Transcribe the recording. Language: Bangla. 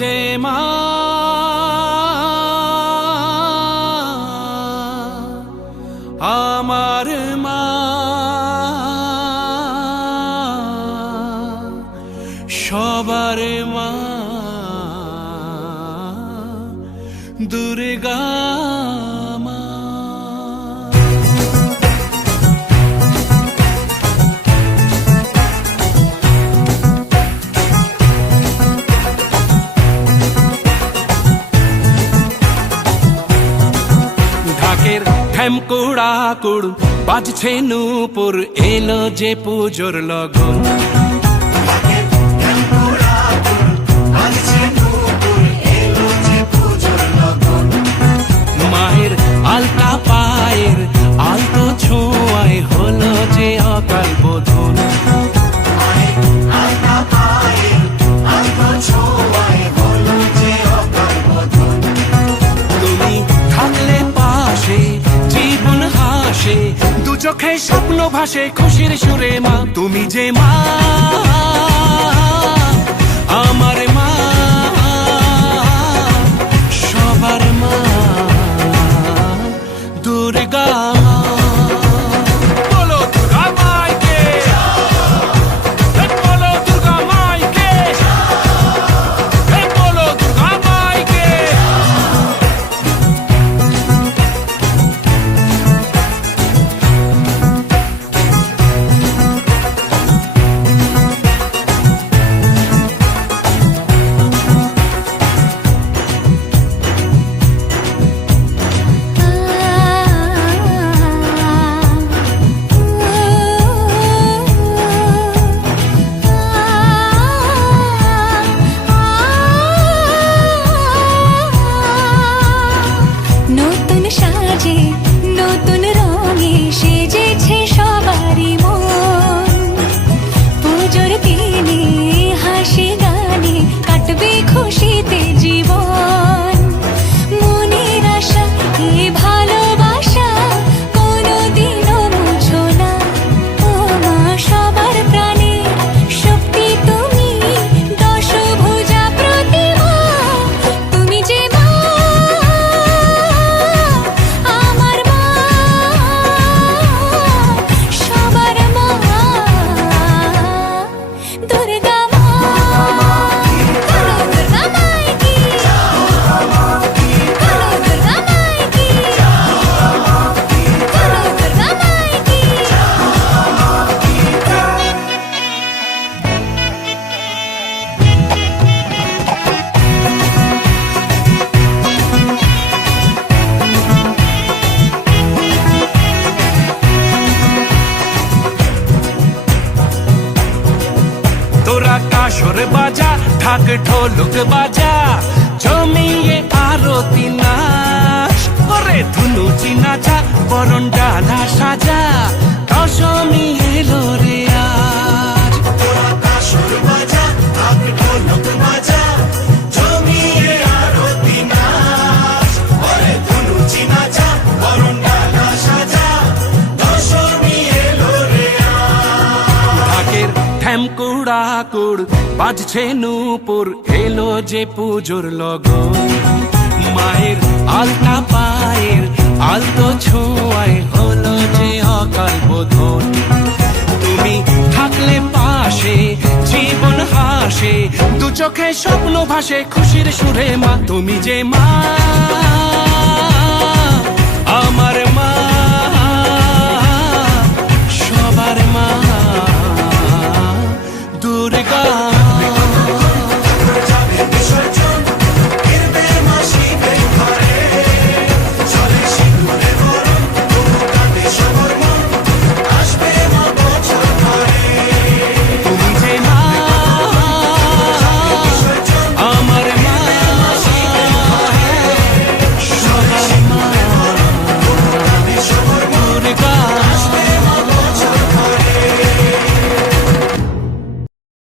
যে মা, আমার মা, সবার মা, দুর্গা মা। ঢাকের ঠ্যামকুড়া কুড় বাজছে নূপুর, এলো যে পুজোর লগন। মায়ের আলতা পায়ের আলতো ছোঁয়ায় হলো যে অকাল বোধন। তুমি থাকলে পাশে জীবন হাসে, দু চোখে স্বপ্ন ভাসে খুশির সুরে মা। তুমি যে মা, আমার মা, সবার মা, দুর্গা মা। বলো দুর্গা মাইকে, বলো দুর্গা মাইকে, বলো দুর্গা মাইকে। নতুন সাজে নতুন রঙে সেজেছে সবারই মন। পুজোর দিনে হাসি গানে কাটবে খুশিতে জীবন। মনের আশা এ ভালোবাসা কোনোদিনও মুছো না। ও মা, সবার প্রাণে শক্তি তুমি, দশভুজা প্রতিমা। তুমি যে মা, আমার মা, সবার মা, দুর্গা মা। বলো দুর্গা মাইকি, বলো দুর্গা মাইকি, বলো দুর্গা মাইকি। তোরা কাসর বাজা, ঢাক ঢোলক বাজা, জমিয়ে আরতি নাচ করে ধুনুচি নাচা, বরণ ডালা সাজা, দশমী এলো রে আজ। তোরা কাসর বাজা, ঢাক ঢোলক বাজা, জমিয়ে আরতি নাচ করে ধুনুচি নাচা, বরণ ডালা সাজা, দশমী এলো রে আজ। ঢাকের ঠ্যামকুড়া কুড় বাজছে নূপুর, এলো যে পুজোর লগন। মায়ের আলতা পায়ের আলতো ছোঁয়ায় হলো যে অকাল বোধন। তুমি থাকলে পাশে জীবন হাসে, দু চোখে স্বপ্ন ভাসে খুশির সুরে মা। তুমি যে মা,